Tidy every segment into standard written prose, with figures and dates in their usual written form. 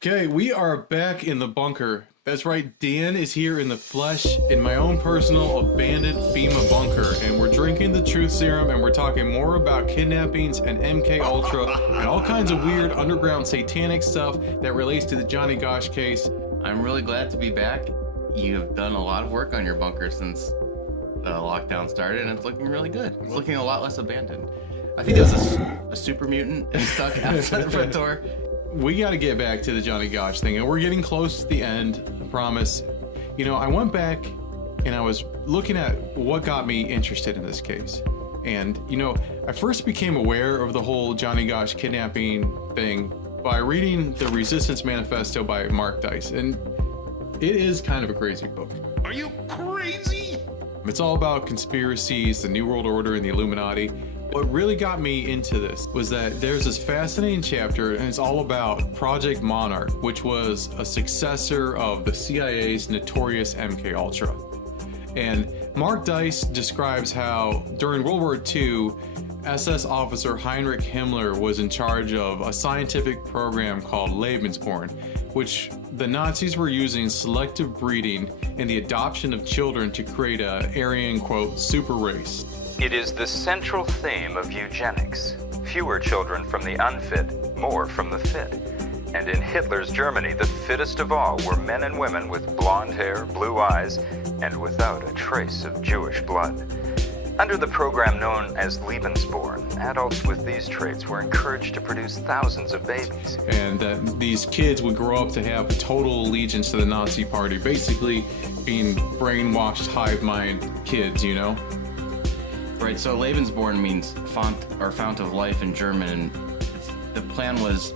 Okay, we are back in the bunker. That's right, Dan is here in the flesh in my own personal abandoned FEMA bunker, and we're drinking the truth serum, and we're talking more about kidnappings and MK-ULTRA and all kinds of weird underground satanic stuff that relates to the Johnny Gosch case. I'm really glad to be back. You've done a lot of work on your bunker since the lockdown started, and it's looking really good. It's looking a lot less abandoned. I think there's a super mutant stuck outside the front door. We got to get back to the Johnny Gosch thing, and we're getting close to the end, I promise. You know, I went back and I was looking at what got me interested in this case. And, you know, I first became aware of the whole Johnny Gosch kidnapping thing by reading the Resistance Manifesto by Mark Dice. And it is kind of a crazy book. Are you crazy? It's all about conspiracies, the New World Order, and the Illuminati. What really got me into this was that there's this fascinating chapter, and it's all about Project Monarch, which was a successor of the CIA's notorious MK-ULTRA. And Mark Dice describes how during World War II, SS officer Heinrich Himmler was in charge of a scientific program called Lebensborn, which the Nazis were using selective breeding and the adoption of children to create a Aryan, quote, super race. It is the central theme of eugenics. Fewer children from the unfit, more from the fit. And in Hitler's Germany, the fittest of all were men and women with blonde hair, blue eyes, and without a trace of Jewish blood. Under the program known as Lebensborn, adults with these traits were encouraged to produce thousands of babies. And these kids would grow up to have total allegiance to the Nazi party, basically being brainwashed hive mind kids, you know? Right, so Lebensborn means font of life in German, and the plan was,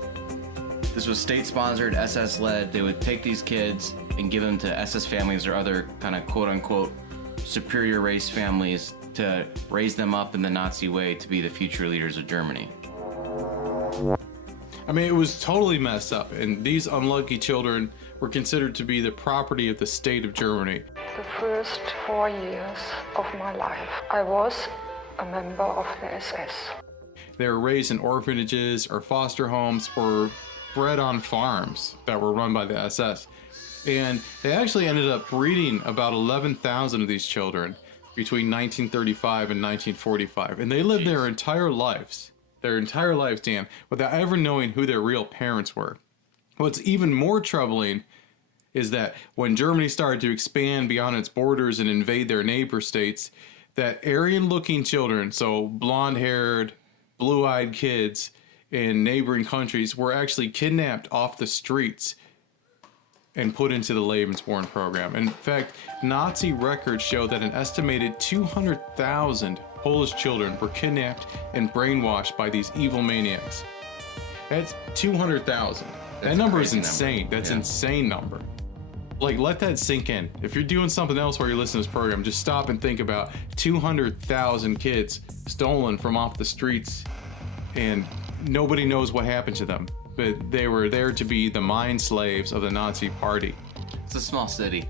this was state-sponsored, SS-led. They would take these kids and give them to SS families or other kind of quote-unquote superior race families to raise them up in the Nazi way to be the future leaders of Germany. I mean, it was totally messed up, and these unlucky children were considered to be the property of the state of Germany. The first 4 years of my life, I was a member of the SS. They were raised in orphanages or foster homes or bred on farms that were run by the SS. And they actually ended up breeding about 11,000 of these children between 1935 and 1945. And they lived their entire lives, Dan, without ever knowing who their real parents were. What's even more troubling is that when Germany started to expand beyond its borders and invade their neighbor states, that Aryan-looking children, so blonde-haired, blue-eyed kids in neighboring countries, were actually kidnapped off the streets and put into the Lebensborn program. In fact, Nazi records show that an estimated 200,000 Polish children were kidnapped and brainwashed by these evil maniacs. That's 200,000. That number is insane. That's an insane number. Like, let that sink in. If you're doing something else while you're listening to this program, just stop and think about 200,000 kids stolen from off the streets, and nobody knows what happened to them. But they were there to be the mind slaves of the Nazi party. It's a small city.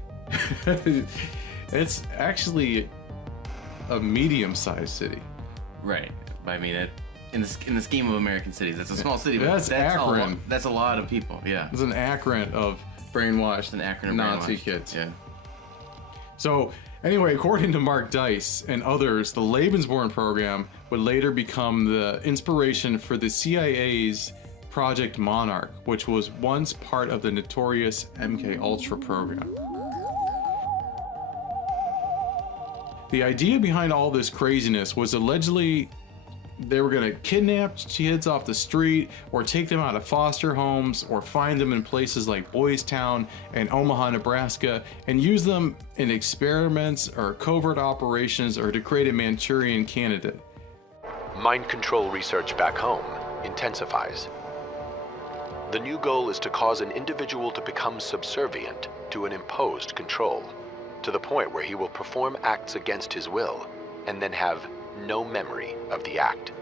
It's actually a medium-sized city. Right. I mean, in the scheme of American cities, it's a small city, but That's Akron. That's a lot of people, yeah. It's an Akron of brainwashed Nazi kids. Yeah. So anyway, according to Mark Dice and others, the Lebensborn program would later become the inspiration for the CIA's Project Monarch, which was once part of the notorious MK-ULTRA program. The idea behind all this craziness was allegedly they were going to kidnap kids off the street or take them out of foster homes or find them in places like Boys Town and Omaha, Nebraska, and use them in experiments or covert operations or to create a Manchurian candidate. Mind control research back home intensifies. The new goal is to cause an individual to become subservient to an imposed control, to the point where he will perform acts against his will and then have no memory of the act.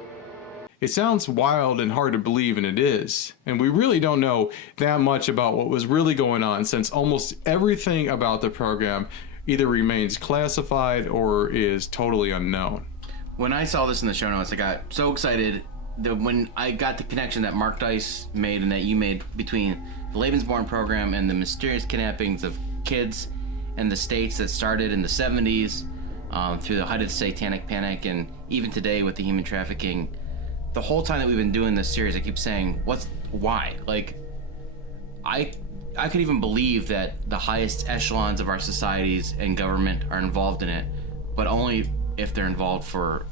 It sounds wild and hard to believe, and it is. And we really don't know that much about what was really going on, since almost everything about the program either remains classified or is totally unknown. When I saw this in the show notes, I got so excited that when I got the connection that Mark Dice made and that you made between the Lebensborn program and the mysterious kidnappings of kids in the States that started in the 70s through the height of the Satanic Panic, and even today with the human trafficking. The whole time that we've been doing this series, I keep saying, why? Like, I could even believe that the highest echelons of our societies and government are involved in it, but only if they're involved for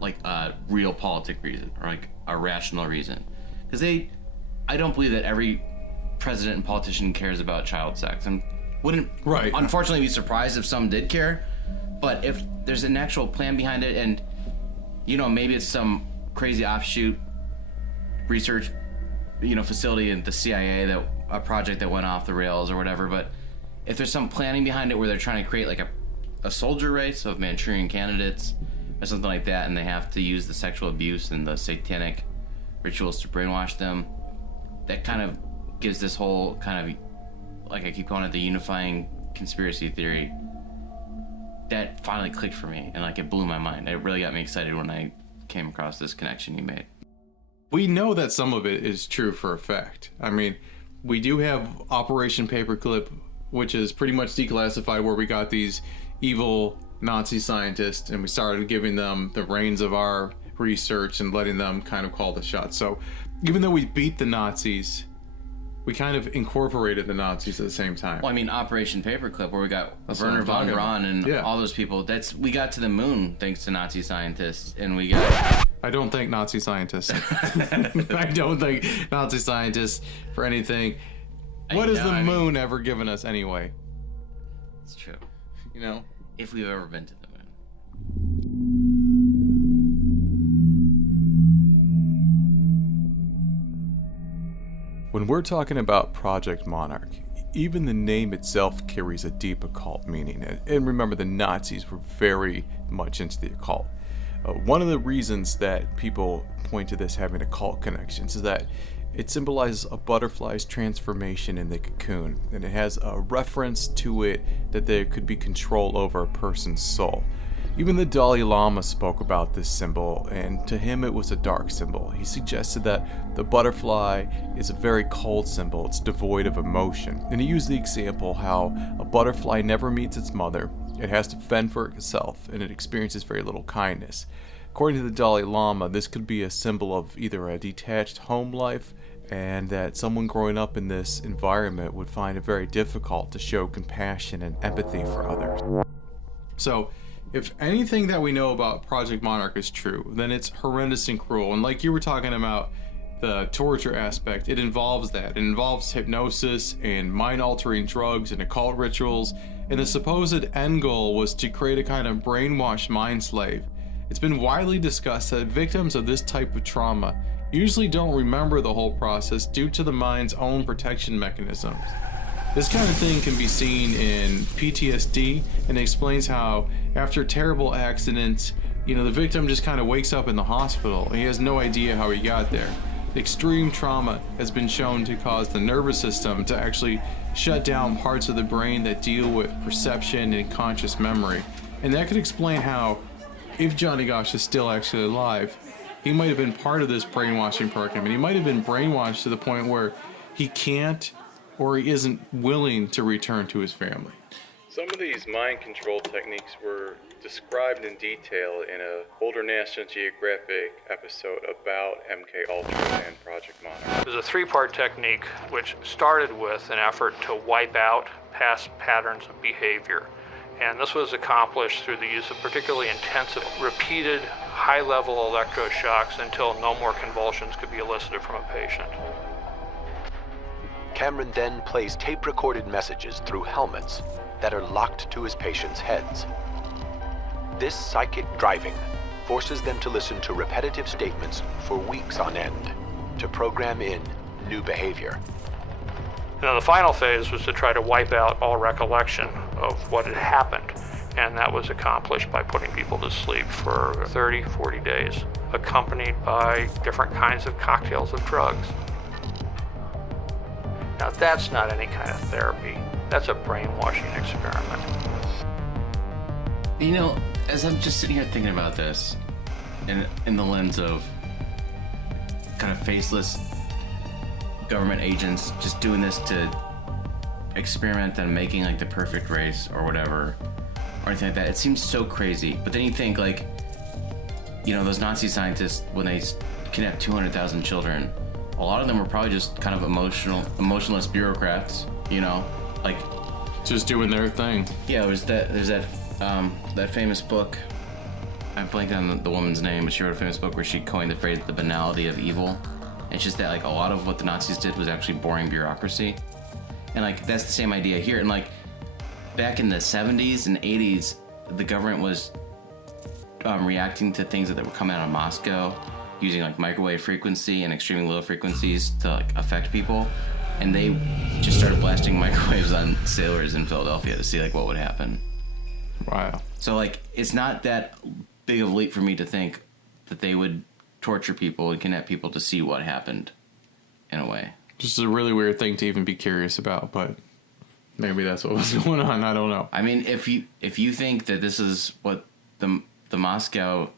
like a real politic reason or like a rational reason. Because I don't believe that every president and politician cares about child sex, and wouldn't unfortunately be surprised if some did care. But if there's an actual plan behind it, and maybe it's some crazy offshoot research facility in the CIA, that a project that went off the rails or whatever, but if there's some planning behind it where they're trying to create like a soldier race of Manchurian candidates or something like that, and they have to use the sexual abuse and the satanic rituals to brainwash them, that kind of gives this whole kind of, like I keep calling it, the unifying conspiracy theory. That finally clicked for me, and like it blew my mind. It really got me excited when I came across this connection you made. We know that some of it is true for a fact. I mean, we do have Operation Paperclip, which is pretty much declassified, where we got these evil Nazi scientists and we started giving them the reins of our research and letting them kind of call the shots. So even though we beat the Nazis, we kind of incorporated the Nazis at the same time. Well, I mean, Operation Paperclip, where we got Werner von Braun and all those people, we got to the moon thanks to Nazi scientists, and we got... I don't thank Nazi scientists. I don't thank Nazi scientists for anything. What has the moon ever given us anyway? It's true. If we've ever been to the moon. When we're talking about Project Monarch, even the name itself carries a deep occult meaning. And remember, the Nazis were very much into the occult. One of the reasons that people point to this having occult connections is that it symbolizes a butterfly's transformation in the cocoon, and it has a reference to it that there could be control over a person's soul. Even the Dalai Lama spoke about this symbol, and to him it was a dark symbol. He suggested that the butterfly is a very cold symbol, it's devoid of emotion. And he used the example how a butterfly never meets its mother, it has to fend for itself, and it experiences very little kindness. According to the Dalai Lama, this could be a symbol of either a detached home life, and that someone growing up in this environment would find it very difficult to show compassion and empathy for others. So, if anything that we know about Project Monarch is true, then it's horrendous and cruel. And like you were talking about the torture aspect, it involves that. It involves hypnosis and mind-altering drugs and occult rituals. And the supposed end goal was to create a kind of brainwashed mind slave. It's been widely discussed that victims of this type of trauma usually don't remember the whole process due to the mind's own protection mechanisms. This kind of thing can be seen in PTSD, and it explains how after terrible accidents, the victim just kind of wakes up in the hospital. He has no idea how he got there. Extreme trauma has been shown to cause the nervous system to actually shut down parts of the brain that deal with perception and conscious memory. And that could explain how, if Johnny Gosch is still actually alive, he might have been part of this brainwashing program, and he might have been brainwashed to the point where he can't or he isn't willing to return to his family. Some of these mind control techniques were described in detail in an older National Geographic episode about MK-ULTRA and Project Monarch. It was a three-part technique which started with an effort to wipe out past patterns of behavior. And this was accomplished through the use of particularly intensive, repeated, high-level electroshocks until no more convulsions could be elicited from a patient. Cameron then plays tape-recorded messages through helmets that are locked to his patients' heads. This psychic driving forces them to listen to repetitive statements for weeks on end to program in new behavior. Now, the final phase was to try to wipe out all recollection of what had happened, and that was accomplished by putting people to sleep for 30, 40 days, accompanied by different kinds of cocktails of drugs. Now, that's not any kind of therapy. That's a brainwashing experiment. As I'm just sitting here thinking about this, in the lens of kind of faceless government agents just doing this to experiment on making like the perfect race or whatever, or anything like that. It seems so crazy. But then you think like, you know, those Nazi scientists, when they kidnapped 200,000 children, a lot of them were probably just kind of emotionless bureaucrats, you know, like just doing their thing. Yeah, there's that famous book. I blanked on the woman's name, but she wrote a famous book where she coined the phrase "the banality of evil." And it's just that like a lot of what the Nazis did was actually boring bureaucracy, and like that's the same idea here. And like back in the 70s and 80s, the government was reacting to things that were coming out of Moscow, using like microwave frequency and extremely low frequencies to like affect people, and they just started blasting microwaves on sailors in Philadelphia to see like what would happen. Wow. So like it's not that big of a leap for me to think that they would torture people and kidnap people to see what happened, in a way. Just a really weird thing to even be curious about, but maybe that's what was going on. I don't know. I mean, if you think that this is what the Moscow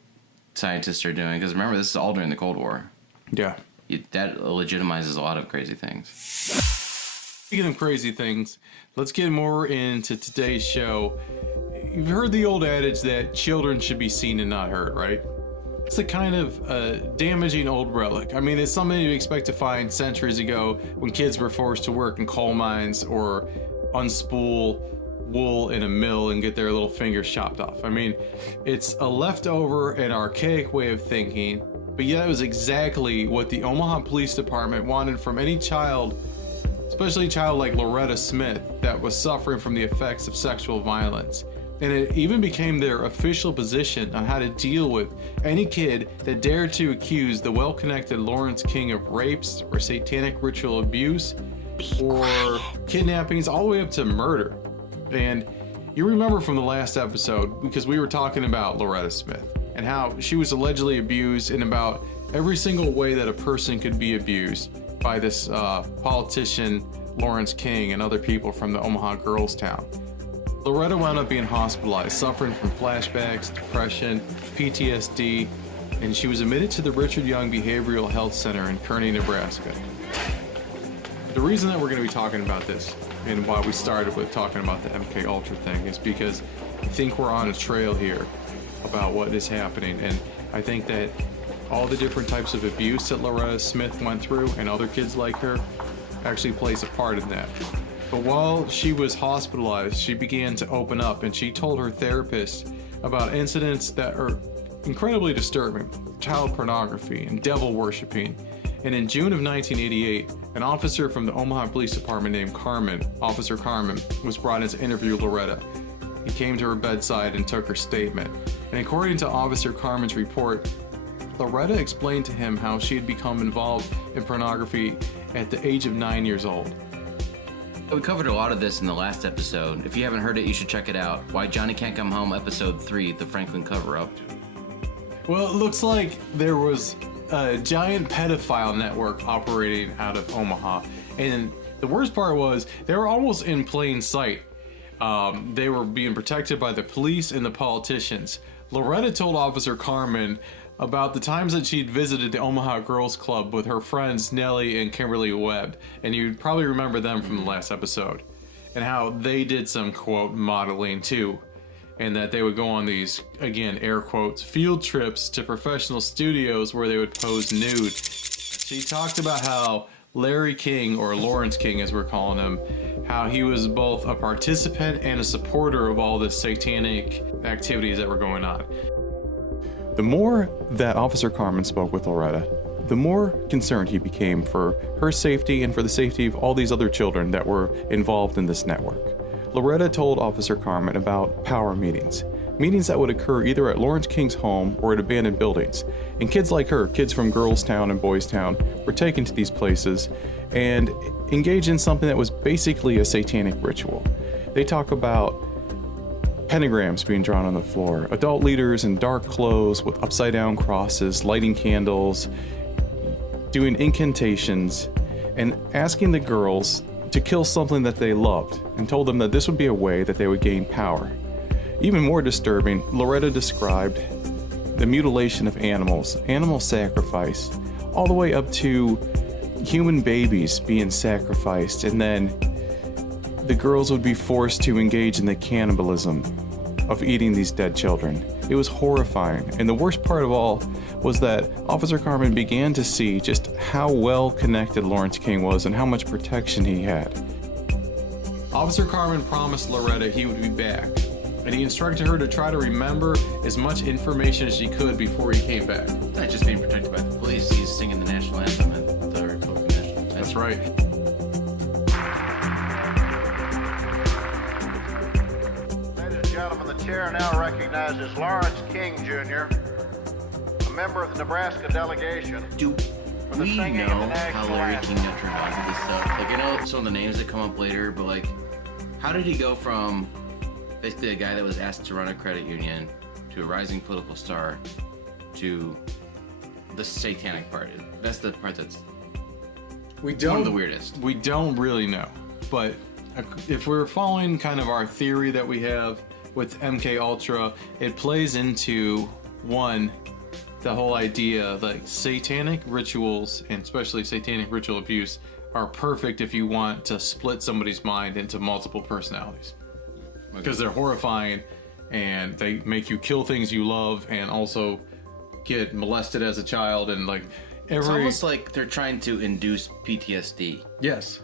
scientists are doing, because remember, this is all during the Cold War. Yeah. That legitimizes a lot of crazy things. Speaking of crazy things, let's get more into today's show. You've heard the old adage that children should be seen and not heard, right? It's a kind of damaging old relic. I mean, it's something you expect to find centuries ago when kids were forced to work in coal mines or unspool wool in a mill and get their little fingers chopped off. I mean, it's a leftover and archaic way of thinking, but yet it was exactly what the Omaha Police Department wanted from any child, especially a child like Loretta Smith that was suffering from the effects of sexual violence. And it even became their official position on how to deal with any kid that dared to accuse the well-connected Lawrence King of rapes or satanic ritual abuse or kidnappings all the way up to murder. And you remember from the last episode, because we were talking about Loretta Smith and how she was allegedly abused in about every single way that a person could be abused by this politician Lawrence King and other people from the Omaha girls town. Loretta wound up being hospitalized, suffering from flashbacks, depression, PTSD, and she was admitted to the Richard Young Behavioral Health Center in Kearney, Nebraska. The reason that we're going to be talking about this and why we started with talking about the MK-ULTRA thing is because I think we're on a trail here about what is happening, and I think that all the different types of abuse that Loretta Smith went through and other kids like her actually plays a part in that. But while she was hospitalized, she began to open up, and she told her therapist about incidents that are incredibly disturbing: child pornography and devil worshiping. And in June of 1988, an officer from the Omaha Police Department named Officer Carmen, was brought in to interview Loretta. He came to her bedside and took her statement. And according to Officer Carmen's report, Loretta explained to him how she had become involved in pornography at the age of 9 years old. We covered a lot of this in the last episode. If you haven't heard it, you should check it out. Why Johnny Can't Come Home, episode 3, the Franklin cover-up. Well, it looks like there was a giant pedophile network operating out of Omaha. And the worst part was they were almost in plain sight. They were being protected by the police and the politicians. Loretta told Officer Carmen about the times that she'd visited the Omaha Girls Club with her friends Nellie and Kimberly Webb, and you'd probably remember them from the last episode, and how they did some, quote, modeling too, and that they would go on these, again, air quotes, field trips to professional studios where they would pose nude. She talked about how Larry King, or Lawrence King as we're calling him, how he was both a participant and a supporter of all the satanic activities that were going on. The more that Officer Carmen spoke with Loretta, the more concerned he became for her safety and for the safety of all these other children that were involved in this network. Loretta told Officer Carmen about power meetings that would occur either at Lawrence King's home or at abandoned buildings. And kids like her, kids from Girls Town and Boys Town, were taken to these places and engaged in something that was basically a satanic ritual. They talk about pentagrams being drawn on the floor, adult leaders in dark clothes with upside down crosses, lighting candles, doing incantations, and asking the girls to kill something that they loved, and told them that this would be a way that they would gain power. Even more disturbing, Loretta described the mutilation of animals, animal sacrifice, all the way up to human babies being sacrificed, and then the girls would be forced to engage in the cannibalism of eating these dead children. It was horrifying, and the worst part of all was that Officer Carmen began to see just how well connected Lawrence King was and how much protection he had. Officer Carmen promised Loretta he would be back, and he instructed her to try to remember as much information as she could before he came back. Not just being protected by the police, he's singing the national anthem at the Republican National Anthem. That's right. Ladies and gentlemen, the chair now recognizes Lawrence King, Jr., a member of the Nebraska delegation. Do the we singing know of the how national Larry anthem. King got turned on to this stuff? Like, I know some of the names that come up later, but like, how did he go from basically a guy that was asked to run a credit union to a rising political star to the satanic part? That's the part that's one of the weirdest. We don't really know, but if we're following kind of our theory that we have with MK-ULTRA, it plays into the whole idea like satanic rituals, and especially satanic ritual abuse, are perfect if you want to split somebody's mind into multiple personalities, because they're horrifying and they make you kill things you love and also get molested as a child, and like It's almost like they're trying to induce PTSD. Yes.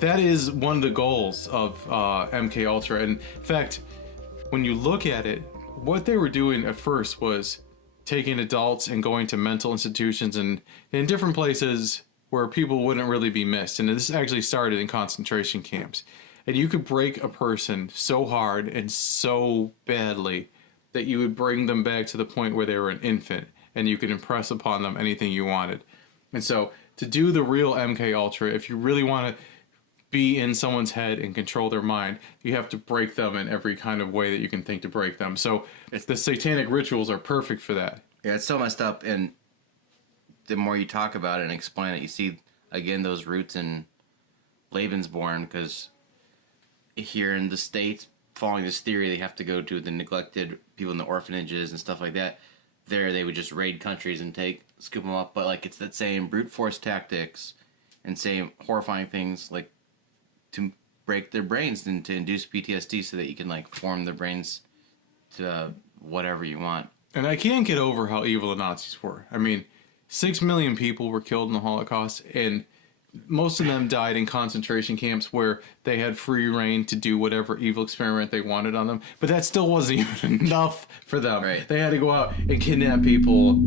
That is one of the goals of MK-ULTRA. And in fact, when you look at it, what they were doing at first was taking adults and going to mental institutions and in different places where people wouldn't really be missed. And this actually started in concentration camps. And you could break a person so hard and so badly that you would bring them back to the point where they were an infant, and you could impress upon them anything you wanted. And so to do the real MK-ULTRA, if you really want to be in someone's head and control their mind, you have to break them in every kind of way that you can think to break them. So the satanic rituals are perfect for that. Yeah, it's so messed up, and the more you talk about it and explain it, you see, again, those roots in Lebensborn, because here in the States, following this theory, they have to go to the neglected people in the orphanages and stuff like that. There, they would just raid countries and scoop them up, but like it's that same brute force tactics and same horrifying things, like to break their brains and to induce PTSD so that you can like form their brains to whatever you want. And I can't get over how evil the Nazis were. I mean, 6 million people were killed in the Holocaust, and most of them died in concentration camps where they had free reign to do whatever evil experiment they wanted on them. But that still wasn't even enough for them. Right. They had to go out and kidnap people.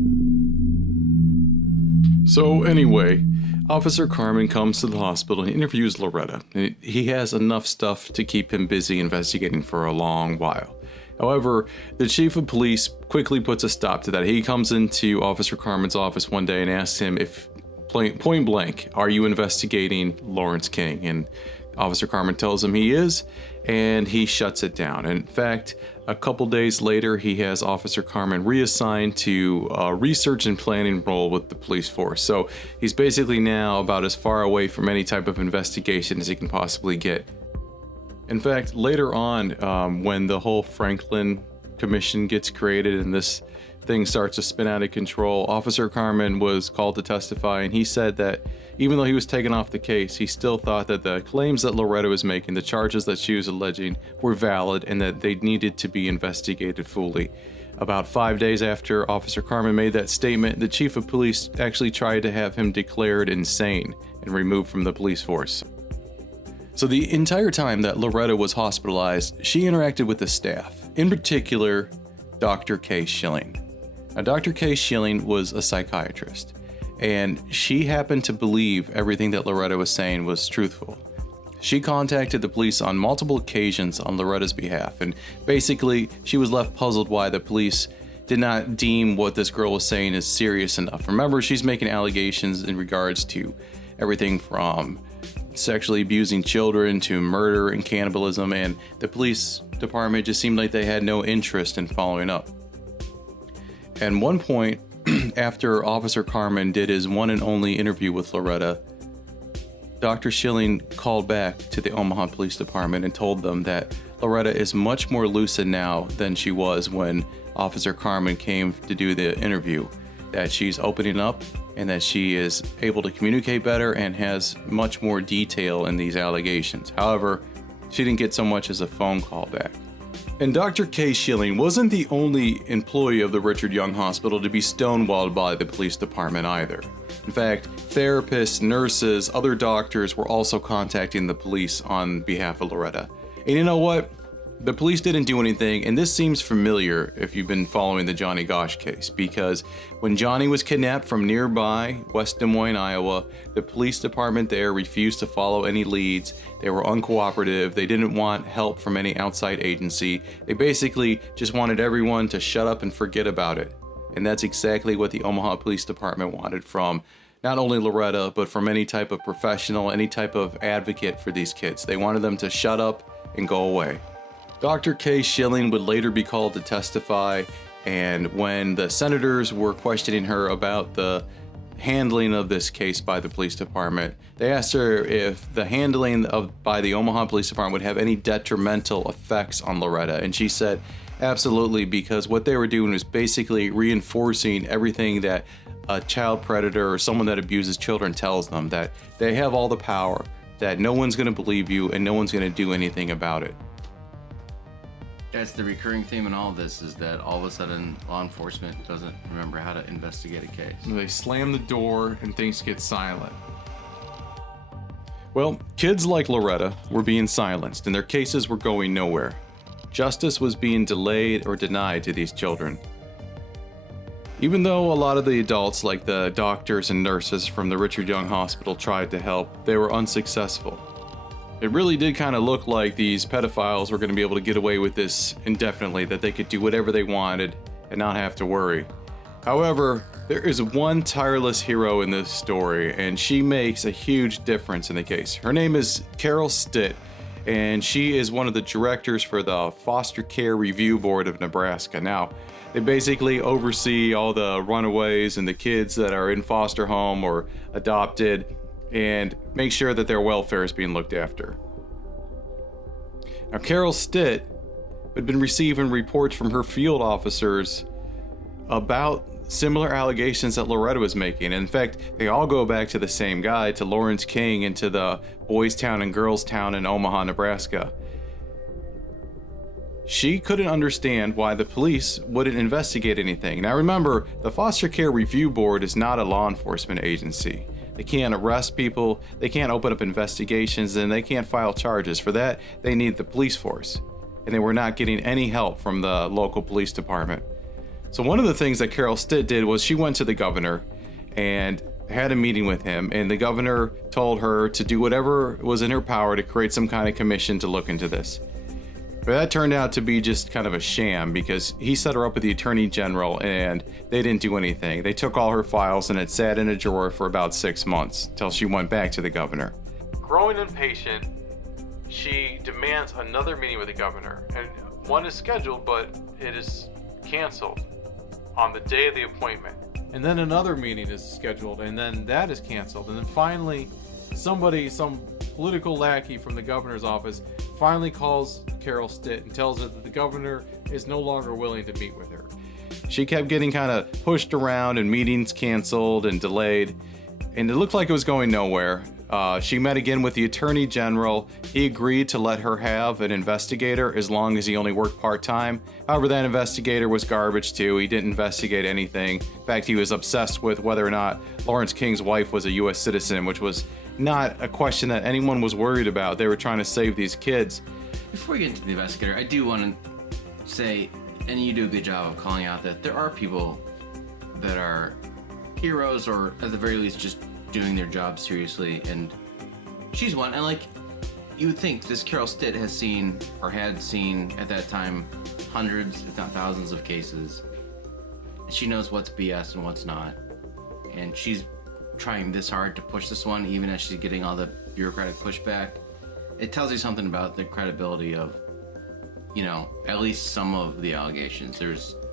So anyway, Officer Carmen comes to the hospital and interviews Loretta. He has enough stuff to keep him busy investigating for a long while. However, the chief of police quickly puts a stop to that. He comes into Officer Carmen's office one day and asks him if, point blank, are you investigating Lawrence King? And Officer Carmen tells him he is, and he shuts it down. In fact, a couple days later, he has Officer Carmen reassigned to a research and planning role with the police force. So he's basically now about as far away from any type of investigation as he can possibly get. In fact, later on, when the whole Franklin Commission gets created and this thing starts to spin out of control, Officer Carmen was called to testify, and he said that even though he was taken off the case, he still thought that the claims that Loretta was making, the charges that she was alleging, were valid and that they needed to be investigated fully. About 5 days after Officer Carmen made that statement, the chief of police actually tried to have him declared insane and removed from the police force. So the entire time that Loretta was hospitalized, she interacted with the staff, in particular, Dr. Kay Schilling. Now, Dr. Kay Schilling was a psychiatrist, and she happened to believe everything that Loretta was saying was truthful. She contacted the police on multiple occasions on Loretta's behalf, and basically, she was left puzzled why the police did not deem what this girl was saying as serious enough. Remember, she's making allegations in regards to everything from sexually abusing children to murder and cannibalism, and the police department just seemed like they had no interest in following up. At one point, after Officer Carmen did his one and only interview with Loretta, Dr. Schilling called back to the Omaha Police Department and told them that Loretta is much more lucid now than she was when Officer Carmen came to do the interview. that she's opening up and that she is able to communicate better and has much more detail in these allegations. However, she didn't get so much as a phone call back. And Dr. Kay Schilling wasn't the only employee of the Richard Young Hospital to be stonewalled by the police department either. In fact, therapists, nurses, other doctors were also contacting the police on behalf of Loretta. And you know what? The police didn't do anything, and this seems familiar if you've been following the Johnny Gosch case, because when Johnny was kidnapped from nearby West Des Moines, Iowa, the police department there refused to follow any leads. They were uncooperative. They didn't want help from any outside agency. They basically just wanted everyone to shut up and forget about it. And that's exactly what the Omaha Police Department wanted from not only Loretta, but from any type of professional, any type of advocate for these kids. They wanted them to shut up and go away. Dr. Kay Schilling would later be called to testify, and when the senators were questioning her about the handling of this case by the police department, they asked her if the handling by the Omaha Police Department would have any detrimental effects on Loretta, and she said absolutely, because what they were doing was basically reinforcing everything that a child predator or someone that abuses children tells them, that they have all the power, that no one's going to believe you and no one's going to do anything about it. That's the recurring theme in all of this, is that all of a sudden law enforcement doesn't remember how to investigate a case. They slam the door and things get silent. Well, kids like Loretta were being silenced and their cases were going nowhere. Justice was being delayed or denied to these children. Even though a lot of the adults, like the doctors and nurses from the Richard Young Hospital, tried to help, they were unsuccessful. It really did kind of look like these pedophiles were going to be able to get away with this indefinitely, that they could do whatever they wanted and not have to worry. However, there is one tireless hero in this story, and she makes a huge difference in the case. Her name is Carol Stitt, and she is one of the directors for the Foster Care Review Board of Nebraska. Now, they basically oversee all the runaways and the kids that are in foster home or adopted, and make sure that their welfare is being looked after. Now, Carol Stitt had been receiving reports from her field officers about similar allegations that Loretta was making. In fact, they all go back to the same guy, to Lawrence King, and to the Boys Town and Girls Town in Omaha, Nebraska. She couldn't understand why the police wouldn't investigate anything. Now remember, the Foster Care Review Board is not a law enforcement agency. They can't arrest people, they can't open up investigations, and they can't file charges. For that, they need the police force. And they were not getting any help from the local police department. So one of the things that Carol Stitt did was she went to the governor and had a meeting with him, and the governor told her to do whatever was in her power to create some kind of commission to look into this. But that turned out to be just kind of a sham, because he set her up with the attorney general and they didn't do anything. They took all her files and it sat in a drawer for about 6 months till she went back to the governor. Growing impatient, she demands another meeting with the governor, and one is scheduled, but it is canceled on the day of the appointment. And then another meeting is scheduled, and then that is canceled. And then finally, some political lackey from the governor's office finally calls Carol Stitt and tells her that the governor is no longer willing to meet with her. She kept getting kind of pushed around and meetings canceled and delayed, and it looked like it was going nowhere. She met again with the attorney general. He agreed to let her have an investigator as long as he only worked part-time. However, that investigator was garbage too. He didn't investigate anything. In fact, he was obsessed with whether or not Lawrence King's wife was a U.S. citizen, which was not a question that anyone was worried about. They were trying to save these kids. Before we get into the investigator, I do want to say, and you do a good job of calling out, that there are people that are heroes, or at the very least just doing their job seriously, and she's one. And like, you would think this Carol Stitt has seen, or had seen at that time, hundreds, if not thousands of cases. She knows what's BS and what's not, and she's trying this hard to push this one, even as she's getting all the bureaucratic pushback. It tells you something about the credibility of, you know, at least some of the allegations.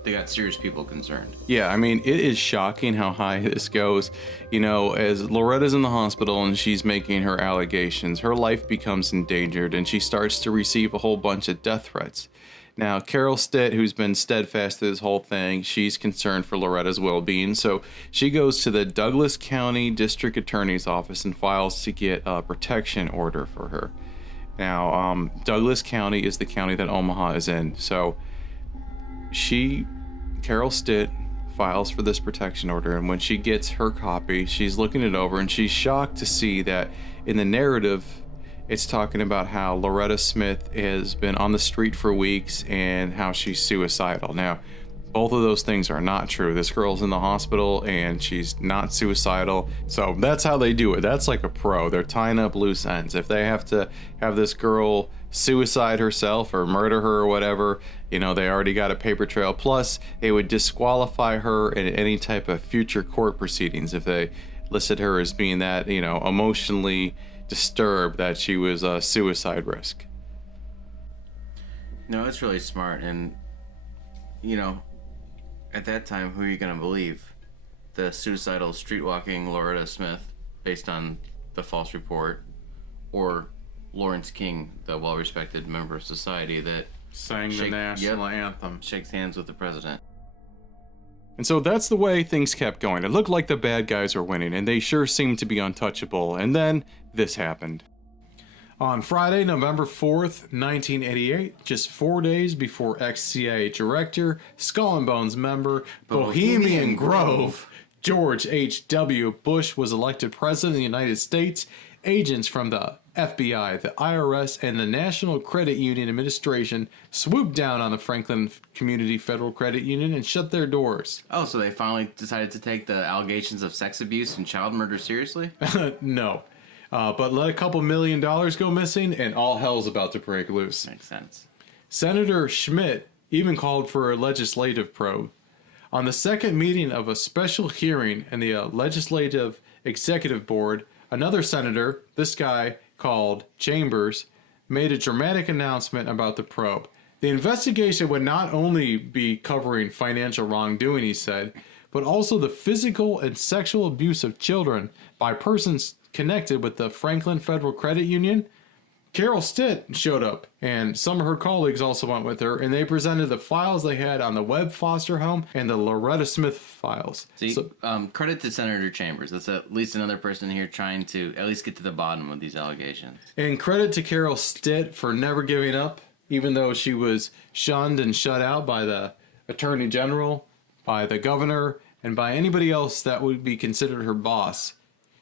They got serious people concerned. Yeah, I mean, it is shocking how high this goes. You know, as Loretta's in the hospital and she's making her allegations, her life becomes endangered and she starts to receive a whole bunch of death threats. Now, Carol Stitt, who's been steadfast through this whole thing, she's concerned for Loretta's well-being, so she goes to the Douglas County District Attorney's Office and files to get a protection order for her. Now, Douglas County is the county that Omaha is in, so Carol Stitt, files for this protection order, and when she gets her copy, she's looking it over, and she's shocked to see that in the narrative, it's talking about how Loretta Smith has been on the street for weeks and how she's suicidal. Now, both of those things are not true. This girl's in the hospital and she's not suicidal. So that's how they do it. That's like a pro. They're tying up loose ends. If they have to have this girl suicide herself or murder her or whatever, they already got a paper trail. Plus, it would disqualify her in any type of future court proceedings if they listed her as being that, emotionally disturbed that she was a suicide risk. No, it's really smart. And, at that time, who are you going to believe? The suicidal streetwalking Loretta Smith, based on the false report, or Lawrence King, the well-respected member of society that sang the national anthem, shakes hands with the president. And so that's the way things kept going. It looked like the bad guys were winning, and they sure seemed to be untouchable. And then this happened. On Friday, November 4th, 1988, just 4 days before ex-CIA director, Skull and Bones member, Bohemian Grove, George H.W. Bush was elected president of the United States, agents from the FBI, the IRS, and the National Credit Union Administration swooped down on the Franklin Community Federal Credit Union and shut their doors. Oh, so they finally decided to take the allegations of sex abuse and child murder seriously? No. But let a couple $1 million go missing and all hell's about to break loose. Makes sense. Senator Schmidt even called for a legislative probe. On the second meeting of a special hearing in the Legislative Executive Board, another senator, this guy called Chambers, made a dramatic announcement about the probe. The investigation would not only be covering financial wrongdoing, he said, but also the physical and sexual abuse of children by persons connected with the Franklin Federal Credit Union. Carol Stitt showed up, and some of her colleagues also went with her, and they presented the files they had on the Webb foster home and the Loretta Smith files. See, credit to Senator Chambers. That's at least another person here trying to at least get to the bottom of these allegations. And credit to Carol Stitt for never giving up, even though she was shunned and shut out by the Attorney General, by the governor, and by anybody else that would be considered her boss.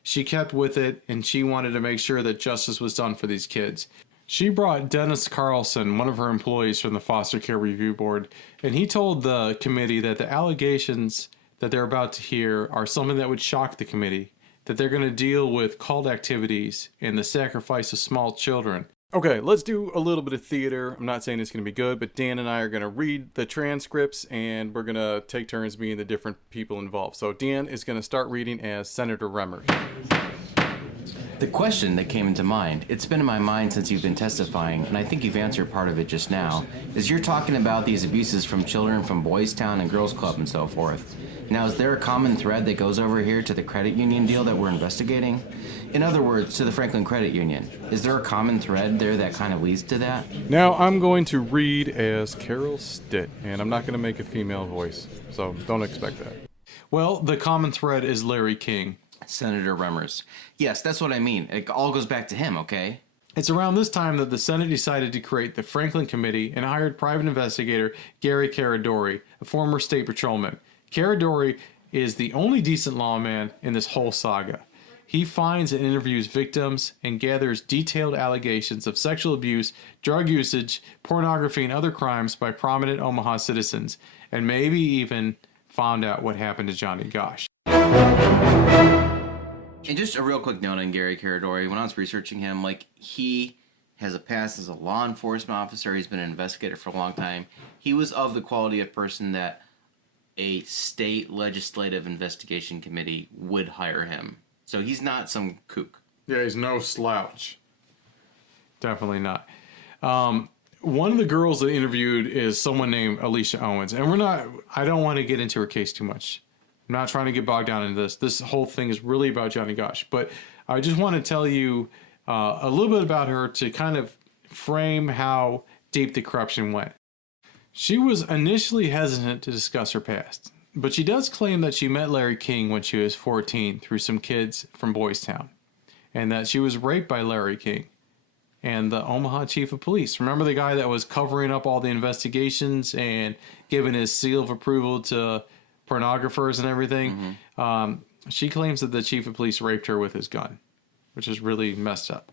She kept with it, and she wanted to make sure that justice was done for these kids. She brought Dennis Carlson, one of her employees from the Foster Care Review Board, and he told the committee that the allegations that they're about to hear are something that would shock the committee, that they're going to deal with cult activities and the sacrifice of small children. Okay, let's do a little bit of theater. I'm not saying it's going to be good, but Dan and I are going to read the transcripts, and we're going to take turns being the different people involved. So Dan is going to start reading as Senator Remmers. The question that came into mind, it's been in my mind since you've been testifying, and I think you've answered part of it just now, is you're talking about these abuses from children from Boys Town and Girls Club and so forth. Now, is there a common thread that goes over here to the credit union deal that we're investigating? In other words, to the Franklin Credit Union. Is there a common thread there that kind of leads to that? Now, I'm going to read as Carol Stitt, and I'm not going to make a female voice, so don't expect that. Well, the common thread is Larry King. Senator Remmers. Yes, that's what I mean. It all goes back to him, okay? It's around this time that the Senate decided to create the Franklin Committee and hired private investigator Gary Caradori, a former state patrolman. Caradori is the only decent lawman in this whole saga. He finds and interviews victims and gathers detailed allegations of sexual abuse, drug usage, pornography, and other crimes by prominent Omaha citizens, and maybe even found out what happened to Johnny Gosch. And just a real quick note on Gary Caradori. When I was researching him, he has a past as a law enforcement officer. He's been an investigator for a long time. He was of the quality of person that a state legislative investigation committee would hire him. So he's not some kook. Yeah, he's no slouch. Definitely not. One of the girls that interviewed is someone named Alicia Owens. And I don't want to get into her case too much. I'm not trying to get bogged down into this. This whole thing is really about Johnny Gosch. But I just want to tell you a little bit about her to kind of frame how deep the corruption went. She was initially hesitant to discuss her past, but she does claim that she met Larry King when she was 14 through some kids from Boys Town, and that she was raped by Larry King and the Omaha chief of police. Remember the guy that was covering up all the investigations and giving his seal of approval to pornographers and everything? She claims that the chief of police raped her with his gun, which is really messed up.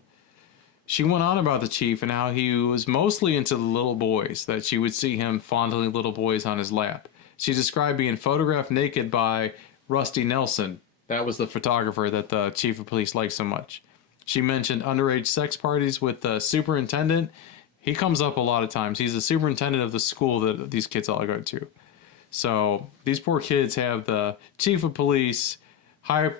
She went on about the chief and how he was mostly into the little boys, that she would see him fondling little boys on his lap. She described being photographed naked by Rusty Nelson. That was the photographer that the chief of police liked so much. She mentioned underage sex parties with the superintendent. He comes up a lot of times. He's the superintendent of the school that these kids all go to. So these poor kids have the chief of police, high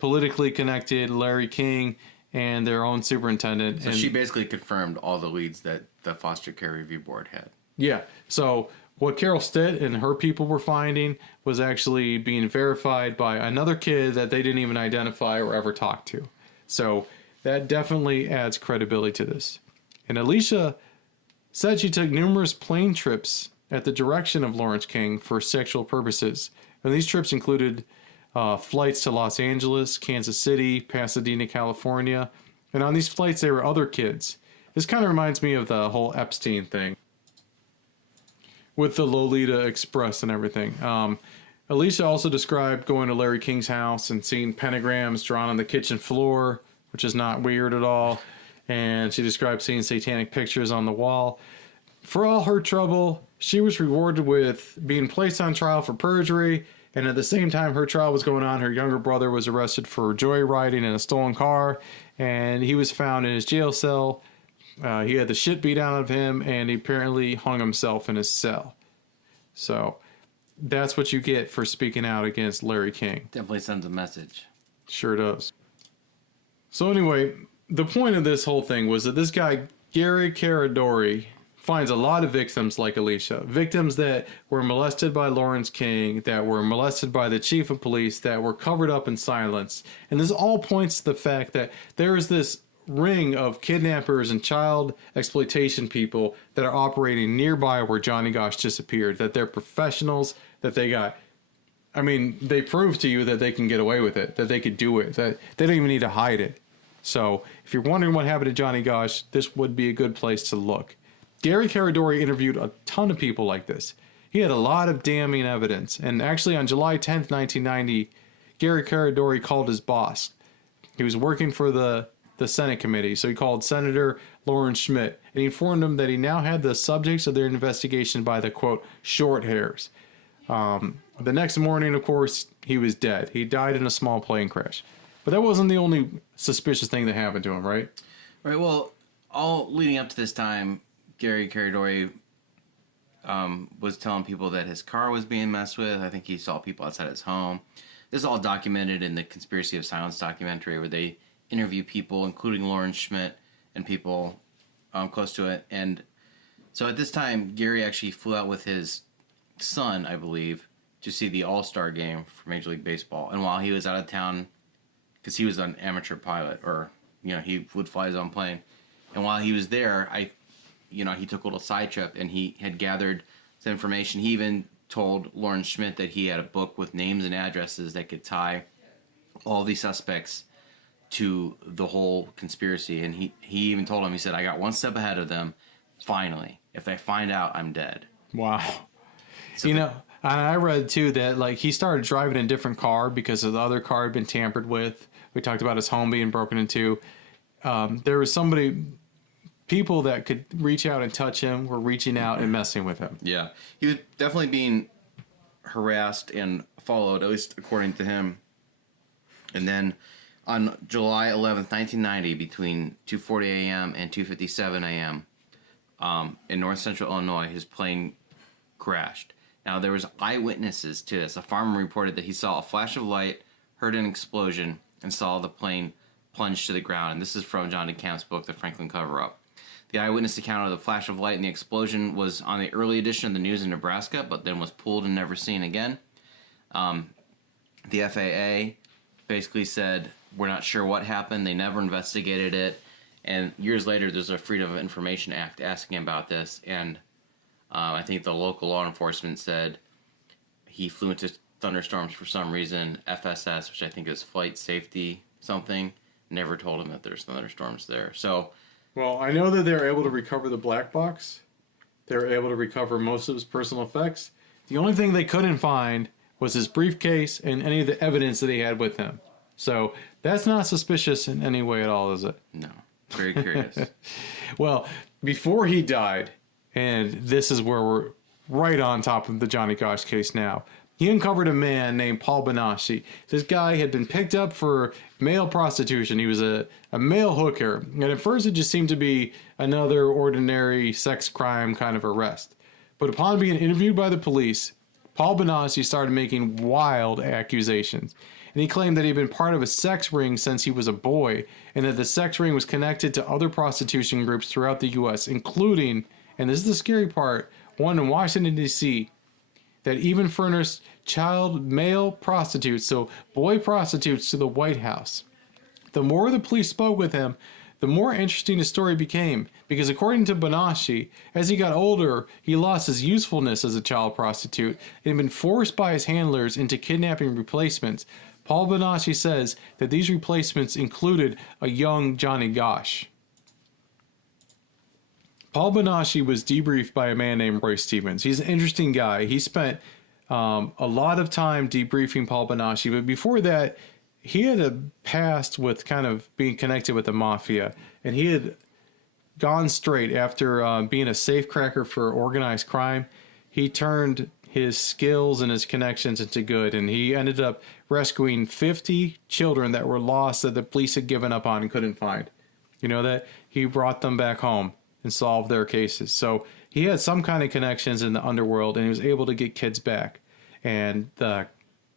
politically connected Larry King, and their own superintendent. So and she basically confirmed all the leads that the foster care review board had. Yeah. So what Carol Stitt and her people were finding was actually being verified by another kid that they didn't even identify or ever talk to. So that definitely adds credibility to this. And Alicia said she took numerous plane trips at the direction of Lawrence King for sexual purposes. And these trips included flights to Los Angeles, Kansas City, Pasadena, California. And on these flights, there were other kids. This kind of reminds me of the whole Epstein thing with the Lolita Express and everything. Alicia also described going to Larry King's house and seeing pentagrams drawn on the kitchen floor, which is not weird at all. And she described seeing satanic pictures on the wall. For all her trouble, she was rewarded with being placed on trial for perjury. And at the same time her trial was going on, her younger brother was arrested for joyriding in a stolen car. And he was found in his jail cell. He had the shit beat out of him, and he apparently hung himself in his cell. So that's what you get for speaking out against Larry King. Definitely sends a message. Sure does. So anyway, the point of this whole thing was that this guy, Gary Caradori, finds a lot of victims like Alicia. Victims that were molested by Lawrence King, that were molested by the chief of police, that were covered up in silence. And this all points to the fact that there is this ring of kidnappers and child exploitation people that are operating nearby where Johnny Gosch disappeared, that they're professionals, that they got, I mean, they prove to you that they can get away with it, that they could do it, that they don't even need to hide it. So if you're wondering what happened to Johnny Gosch, this would be a good place to look. Gary Caradori interviewed a ton of people like this. He had a lot of damning evidence, and actually on July 10th, 1990, Gary Caradori called his boss. He was working for the Senate committee, so he called Senator Lawrence Schmidt, and he informed him that he now had the subjects of their investigation by the, quote, short hairs. The next morning, of course, he was dead. He died in a small plane crash. But that wasn't the only suspicious thing that happened to him, right? Right, well, all leading up to this time, Gary Caradori was telling people that his car was being messed with. I think he saw people outside his home. This is all documented in the Conspiracy of Silence documentary where they interview people, including Lawrence Schmidt and people close to it. And so at this time, Gary actually flew out with his son, I believe, to see the All-Star game for Major League Baseball. And while he was out of town, because he was an amateur pilot, or, he would fly his own plane. And while he was there, he took a little side trip and he had gathered some information. He even told Lawrence Schmidt that he had a book with names and addresses that could tie all these suspects to the whole conspiracy. And he even told him, he said, I got one step ahead of them. Finally, if they find out, I'm dead. Wow. So and I read too that he started driving a different car because the other car had been tampered with. We talked about his home being broken into. There was people that could reach out and touch him were reaching out and messing with him. Yeah. He was definitely being harassed and followed, at least according to him. And then on July 11th, 1990, between 2:40 a.m. and 2:57 a.m. In north central Illinois, his plane crashed. Now, there was eyewitnesses to this. A farmer reported that he saw a flash of light, heard an explosion, and saw the plane plunge to the ground. And this is from John DeCamp's book, The Franklin Cover-Up. The eyewitness account of the flash of light and the explosion was on the early edition of the news in Nebraska, but then was pulled and never seen again. The FAA basically said, we're not sure what happened. They never investigated it. And years later, there's a Freedom of Information Act asking about this. And I think the local law enforcement said he flew into thunderstorms for some reason. FSS, which I think is flight safety something, never told him that there's thunderstorms there. So, well, I know that they were able to recover the black box. They were able to recover most of his personal effects. The only thing they couldn't find was his briefcase and any of the evidence that he had with him. So that's not suspicious in any way at all, is it? No. Very curious. Well, before he died, and this is where we're right on top of the Johnny Gosch case now, he uncovered a man named Paul Banashi. This guy had been picked up for male prostitution. He was a male hooker. And at first it just seemed to be another ordinary sex crime kind of arrest. But upon being interviewed by the police, Paul Banashi started making wild accusations. And he claimed that he had been part of a sex ring since he was a boy, and that the sex ring was connected to other prostitution groups throughout the U.S., including, and this is the scary part, one in Washington, D.C., that even furnished male prostitutes, so boy prostitutes, to the White House. The more the police spoke with him, the more interesting the story became, because according to Banashi, as he got older, he lost his usefulness as a child prostitute and had been forced by his handlers into kidnapping replacements. Paul Banashi says that these replacements included a young Johnny Gosch. Paul Banashi was debriefed by a man named Roy Stevens. He's an interesting guy. He spent a lot of time debriefing Paul Banashi, but before that, he had a past with kind of being connected with the mafia, and he had gone straight after being a safecracker for organized crime. He turned his skills and his connections into good, and he ended up rescuing 50 children that were lost that the police had given up on and couldn't find. You know that? He brought them back home and solved their cases. So he had some kind of connections in the underworld, and he was able to get kids back. And the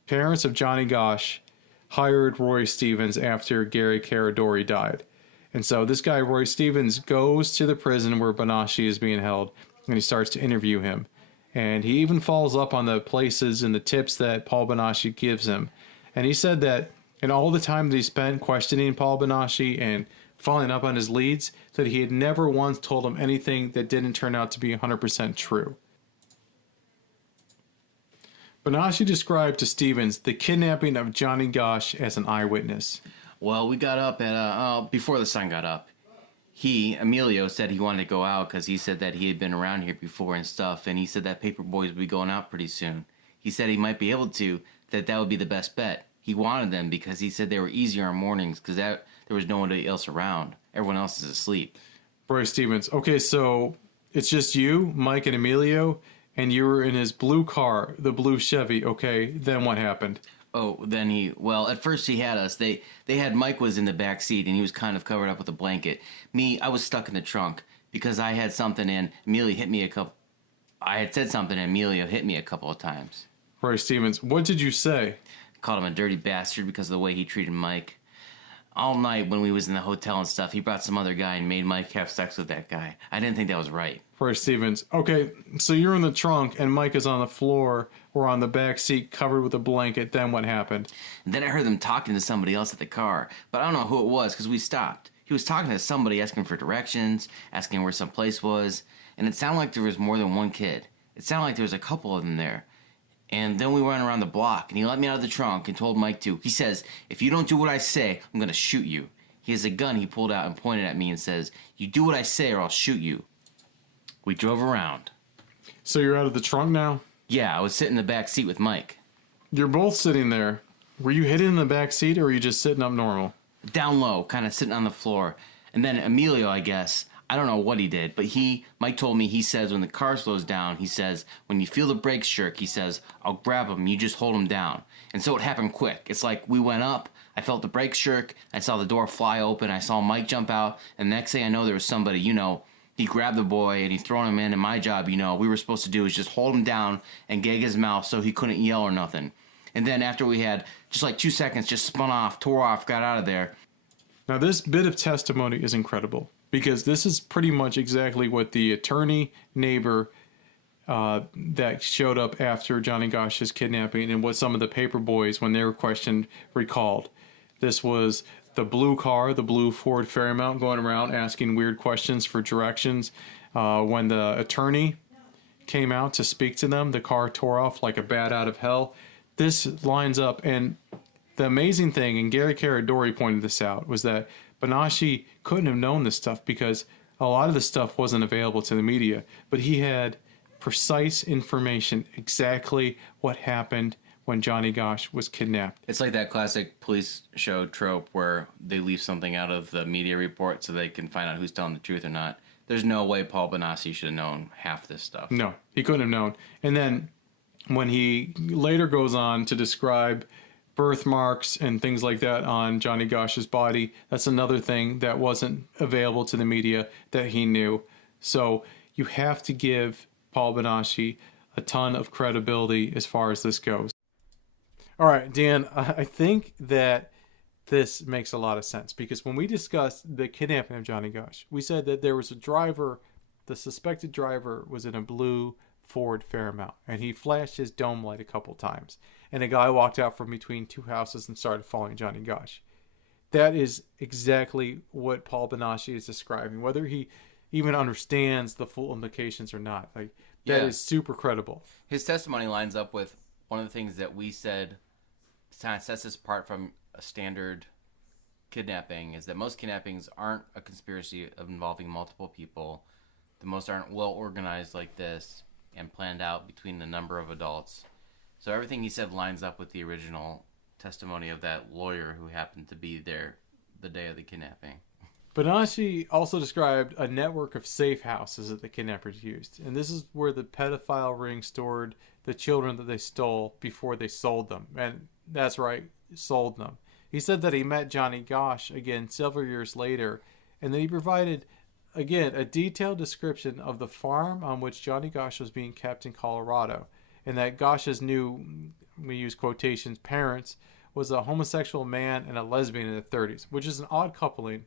parents of Johnny Gosch hired Roy Stevens after Gary Caradori died. And so this guy, Roy Stevens, goes to the prison where Banashi is being held, and he starts to interview him. And he even follows up on the places and the tips that Paul Banashi gives him. And he said that in all the time that he spent questioning Paul Banashi and following up on his leads, that he had never once told him anything that didn't turn out to be 100% true. Banashi described to Stevens the kidnapping of Johnny Gosch as an eyewitness. Well, we got up at, before the sun got up. Emilio said he wanted to go out because he said that he had been around here before and stuff, and he said that Paper Boys would be going out pretty soon. He said he might be able to, that would be the best bet. He wanted them because he said they were easier on mornings because there was no one else around. Everyone else is asleep. Roy Stevens, okay, so it's just you, Mike, and Emilio, and you were in his blue car, the blue Chevy, okay, then what happened? Oh, then at first he had us. They had Mike was in the back seat and he was kind of covered up with a blanket. Me, I was stuck in the trunk because I had something and Emilio hit me I had said something and Emilio hit me a couple of times. Roy Stevens, what did you say? Called him a dirty bastard because of the way he treated Mike. All night when we was in the hotel and stuff, he brought some other guy and made Mike have sex with that guy. I didn't think that was right. Roy Stevens, okay, so you're in the trunk and Mike is on the floor or on the back seat covered with a blanket, then what happened? And then I heard them talking to somebody else at the car, but I don't know who it was because we stopped. He was talking to somebody, asking for directions, asking where some place was, and it sounded like there was more than one kid. It sounded like there was a couple of them there. And then we went around the block, and he let me out of the trunk and told Mike to. He says, if you don't do what I say, I'm going to shoot you. He has a gun he pulled out and pointed at me and says, you do what I say or I'll shoot you. We drove around. So you're out of the trunk now? Yeah, I was sitting in the back seat with Mike. You're both sitting there. Were you hidden in the back seat or were you just sitting up normal? Down low, kind of sitting on the floor. And then Emilio, I guess, I don't know what he did, but Mike told me, he says when the car slows down, he says, when you feel the brakes jerk, he says, I'll grab him, you just hold him down. And so it happened quick. It's like we went up, I felt the brakes jerk, I saw the door fly open, I saw Mike jump out, and the next thing I know there was somebody, he grabbed the boy and he thrown him in, and my job, we were supposed to do is just hold him down and gag his mouth so he couldn't yell or nothing. And then after we had just like 2 seconds, just spun off, tore off, got out of there. Now this bit of testimony is incredible because this is pretty much exactly what the attorney neighbor that showed up after Johnny Gosch's kidnapping and what some of the paper boys, when they were questioned, recalled. This was the blue car, the blue Ford Fairmount, going around asking weird questions for directions. When the attorney came out to speak to them, the car tore off like a bat out of hell. This lines up, and the amazing thing, and Gary Caradori pointed this out, was that Banashi couldn't have known this stuff because a lot of this stuff wasn't available to the media, but he had precise information, exactly what happened when Johnny Gosch was kidnapped. It's like that classic police show trope where they leave something out of the media report so they can find out who's telling the truth or not. There's no way Paul Banashi should have known half this stuff. No, he couldn't have known. And then when he later goes on to describe birthmarks and things like that on Johnny Gosch's body, that's another thing that wasn't available to the media that he knew. So you have to give Paul Banashi a ton of credibility as far as this goes. All right, Dan, I think that this makes a lot of sense because when we discussed the kidnapping of Johnny Gosch, we said that there was a driver, the suspected driver was in a blue Ford Fairmount, and he flashed his dome light a couple times, and a guy walked out from between two houses and started following Johnny Gosch. That is exactly what Paul Banashi is describing, whether he even understands the full implications or not. Like, that is super credible. His testimony lines up with one of the things that we said kind of sets this apart from a standard kidnapping, is that most kidnappings aren't a conspiracy of involving multiple people. The most aren't well organized like this and planned out between a number of adults. So everything he said lines up with the original testimony of that lawyer who happened to be there the day of the kidnapping. Banashi also described a network of safe houses that the kidnappers used. And this is where the pedophile ring stored the children that they stole before they sold them. And that's right, sold them. He said that he met Johnny Gosch again several years later, and that he provided, again, a detailed description of the farm on which Johnny Gosch was being kept in Colorado. And that Gosch's new, we use quotations, parents, was a homosexual man and a lesbian in the 30s, which is an odd coupling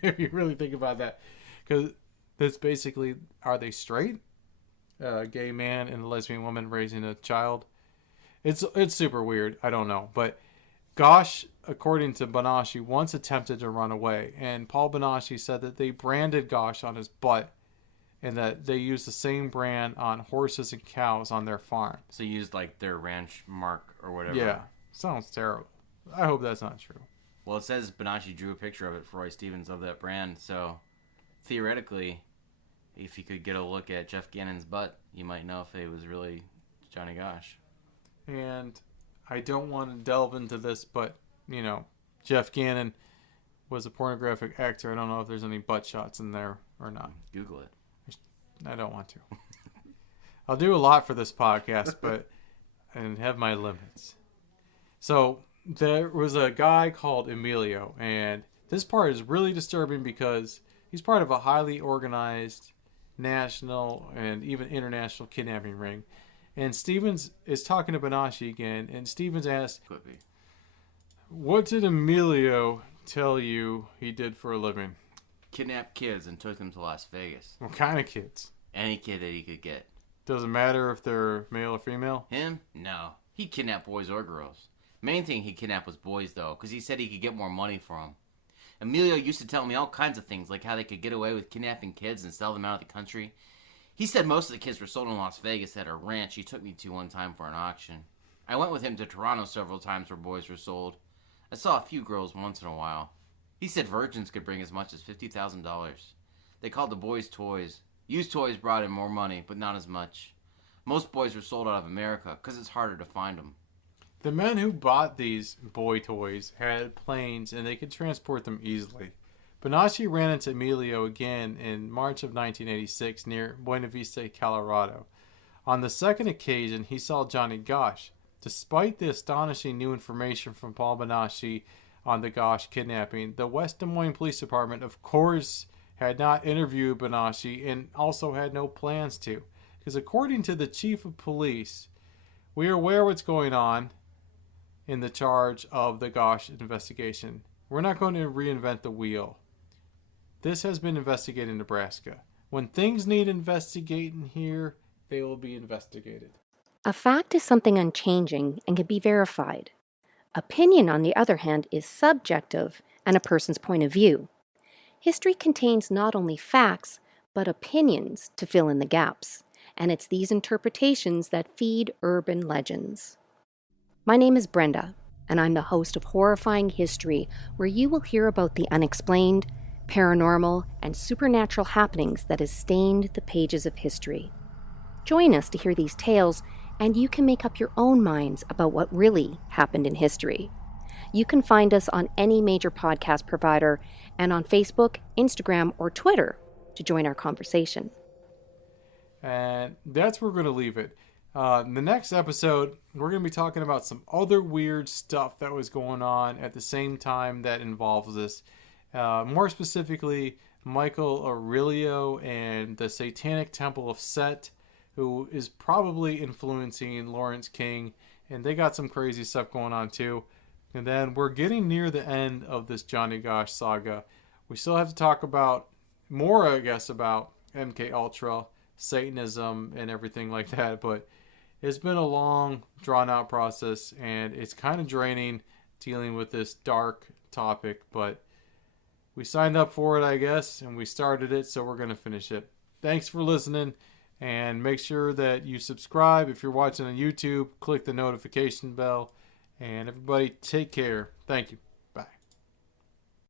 if you really think about that. Because that's basically, are they straight? A gay man and a lesbian woman raising a child. It's super weird. I don't know. But Gosch, according to Banashi, once attempted to run away. And Paul Banashi said that they branded Gosch on his butt and that they used the same brand on horses and cows on their farm. So you used like their ranch mark or whatever. Yeah. Sounds terrible. I hope that's not true. Well, it says Banashi drew a picture of it for Roy Stevens of that brand. So theoretically, if you could get a look at Jeff Gannon's butt, you might know if it was really Johnny Gosch. And I don't want to delve into this, but, you know, Jeff Gannon was a pornographic actor. I don't know if there's any butt shots in there or not. Google it. I don't want to. I'll do a lot for this podcast, but and have my limits. So there was a guy called Emilio, and this part is really disturbing because he's part of a highly organized national and even international kidnapping ring. And Stevens is talking to Banashi again, and Stevens asks, "What did Emilio tell you he did for a living?" Kidnapped kids and took them to Las Vegas. What kind of kids? Any kid that he could get. Doesn't matter if they're male or female? Him? No. He kidnapped boys or girls. Main thing he kidnapped was boys, though, because he said he could get more money for them. Emilio used to tell me all kinds of things, like how they could get away with kidnapping kids and sell them out of the country. He said most of the kids were sold in Las Vegas at a ranch he took me to one time for an auction. I went with him to Toronto several times where boys were sold. I saw a few girls once in a while. He said virgins could bring as much as $50,000. They called the boys toys. Used toys brought in more money, but not as much. Most boys were sold out of America because it's harder to find them. The men who bought these boy toys had planes and they could transport them easily. Banashi ran into Emilio again in March of 1986 near Buena Vista, Colorado. On the second occasion, he saw Johnny Gosch. Despite the astonishing new information from Paul Banashi on the Gosch kidnapping, the West Des Moines Police Department, of course, had not interviewed Banashi and also had no plans to. Because according to the chief of police, we are aware what's going on in the charge of the Gosch investigation. We're not going to reinvent the wheel. This has been investigated in Nebraska. When things need investigating here, they will be investigated. A fact is something unchanging and can be verified. Opinion, on the other hand, is subjective and a person's point of view. History contains not only facts, but opinions to fill in the gaps. and it's these interpretations that feed urban legends. My name is Brenda, and I'm the host of Horrifying History, where you will hear about the unexplained, paranormal, and supernatural happenings that has stained the pages of history. Join us to hear these tales, and you can make up your own minds about what really happened in history. You can find us on any major podcast provider and on Facebook, Instagram, or Twitter to join our conversation. And that's where we're going to leave it. In the next episode, we're going to be talking about some other weird stuff that was going on at the same time that involves this. More specifically, Michael Aurelio and the Satanic Temple of Set, who is probably influencing Lawrence King. And they got some crazy stuff going on too. And then we're getting near the end of this Johnny Gosch saga. We still have to talk about more, I guess, about MK-ULTRA, Satanism, and everything like that. But it's been a long, drawn-out process, and it's kind of draining dealing with this dark topic. But we signed up for it, I guess, and we started it, so we're going to finish it. Thanks for listening, and make sure that you subscribe. If you're watching on YouTube, click the notification bell. And everybody, take care. Thank you.